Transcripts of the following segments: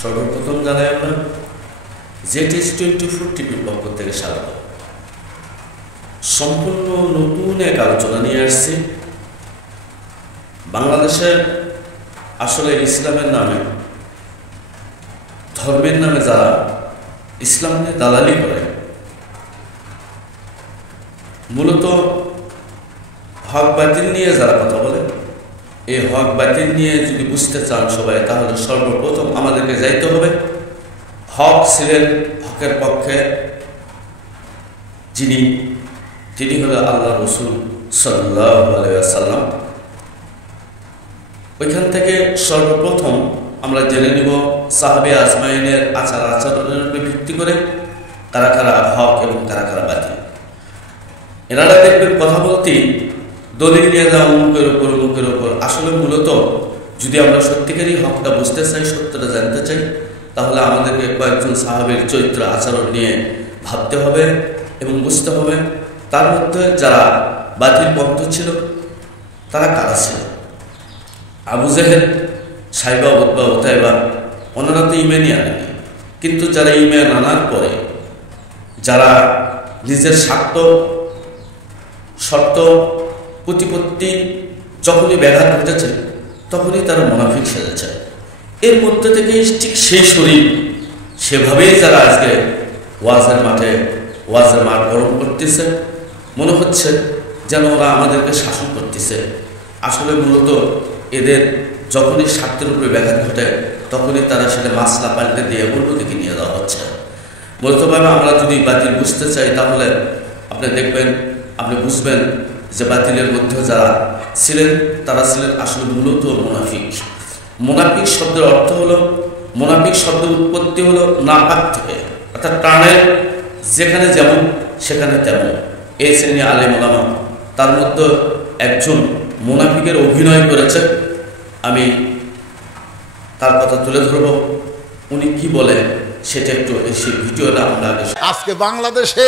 সর্বপ্রথম জানাই আমরা ZS24 টিভির পক্ষ থেকে স্বাগত। সম্পূর্ণ নতুন এক আলোচনা নিয়ে আসছি। বাংলাদেশের আসলে ইসলামের নামে, ধর্মের নামে যারা ইসলাম নিয়ে দালালি করে, মূলত হক বাতিল নিয়ে যারা কথা বলে, এই হক বাতিল নিয়ে যদি বুঝতে চান সবাই, তাহলে সর্বপ্রথম আমাদেরকে যাইতে হবে হক ছিলেন, হকের পক্ষে তিনি হলেন আল্লাহ রসুল সাল্লাল্লাহু আলাইহি ওয়াসাল্লাম। ওইখান থেকে সর্বপ্রথম আমরা জেনে নিব সাহাবে আজমাইনের আচার আচরণের উপর ভিত্তি করে কারা কারা হক এবং কারা কারা বাতিল। এনারা দেখবেন কথা বলতেই দলিল নিয়ে যাওয়া মুখের উপর। আসলে মূলত যদি আমরা সত্যিকারই হকটা বুঝতে চাই, সত্যটা জানতে চাই, তাহলে আমাদেরকে কয়েকজন সাহাবের চরিত্র আচরণ নিয়ে ভাবতে হবে এবং বুঝতে হবে তার মধ্যে যারা বাতিল পন্থ ছিল তারা কারা ছিল। আবু জেহেল, সাইবা, উতবা, উতাইবা, ওনারা তো ইমানই আনেনি, কিন্তু যারা ইমান আনার পরে যারা নিজের শর্ত প্রতিপত্তি যখনই ব্যাঘাত ঘটেছে তখনই তারা মুনাফিক সেজেছে। এর মধ্যে থেকে ঠিক সেই শরীর সেভাবেই যারা আজকে ওয়াজের মাঠ গরম করতেছে, মনে হচ্ছে যেন ওরা আমাদেরকে শাসন করতেছে। আসলে মূলত এদের যখনই স্বার্থের উপরে ব্যাঘাত ঘটে তখনই তারা সেটা মাসলা পাল্টে দিয়ে অন্যদিকে নিয়ে যাওয়া হচ্ছে। মূলতভাবে আমরা যদি বাতিল বুঝতে চাই, তাহলে আপনি দেখবেন, আপনি বুঝবেন যে বাতিলের মধ্যে যারা ছিলেন তারা ছিলেন আসলে মূলত মুনাফিক। মুনাফিক শব্দের অর্থ হলো, মুনাফিক শব্দের উৎপত্তি হলো নাপাক থেকে, অর্থাৎ প্রাণের যেখানে যেমন সেখানে তেমন। এই শ্রেণী আলেম ওলামা, তার মধ্যে একজন মুনাফিকের অভিনয় করেছে। আমি তার কথা তুলে ধরব, উনি কি বলেন সেটা একটু সেই ভিডিওটা আমরা আজকে বাংলাদেশে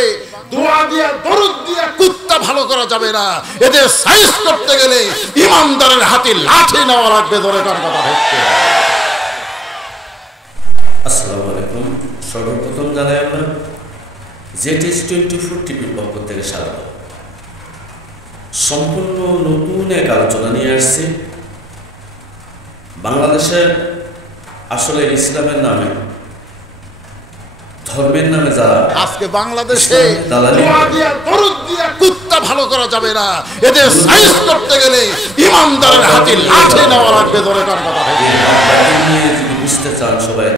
দোয়া দিয়া দরুদ দিয়া কুত্তা ভালো করা যাবে না। এদের সাইজ করতে গেলে ইমানদারের হাতে লাঠি নেওয়া লাগবে। ধরে কার কথা হচ্ছে। আসসালামু আলাইকুম। সর্বপ্রথম জানাই আমরা ZS24 টিভির পক্ষ থেকে স্বাগত। সম্পূর্ণ নতুন এক আলোচনা নিয়ে আসছি। বাংলাদেশের আসলে ইসলামের নামে, ধর্মের নামে যারা আজকে বাংলাদেশে দোয়া দিয়া দরুদ দিয়া কুত্তা ভালো করা যাবে না। এদের সাইজ করতে গেলে ইমানদারের হাতে লাঠি নেওয়া লাগবে। ধরে কার কথা হচ্ছে। নিয়ে যদি বুঝতে চান সবাই,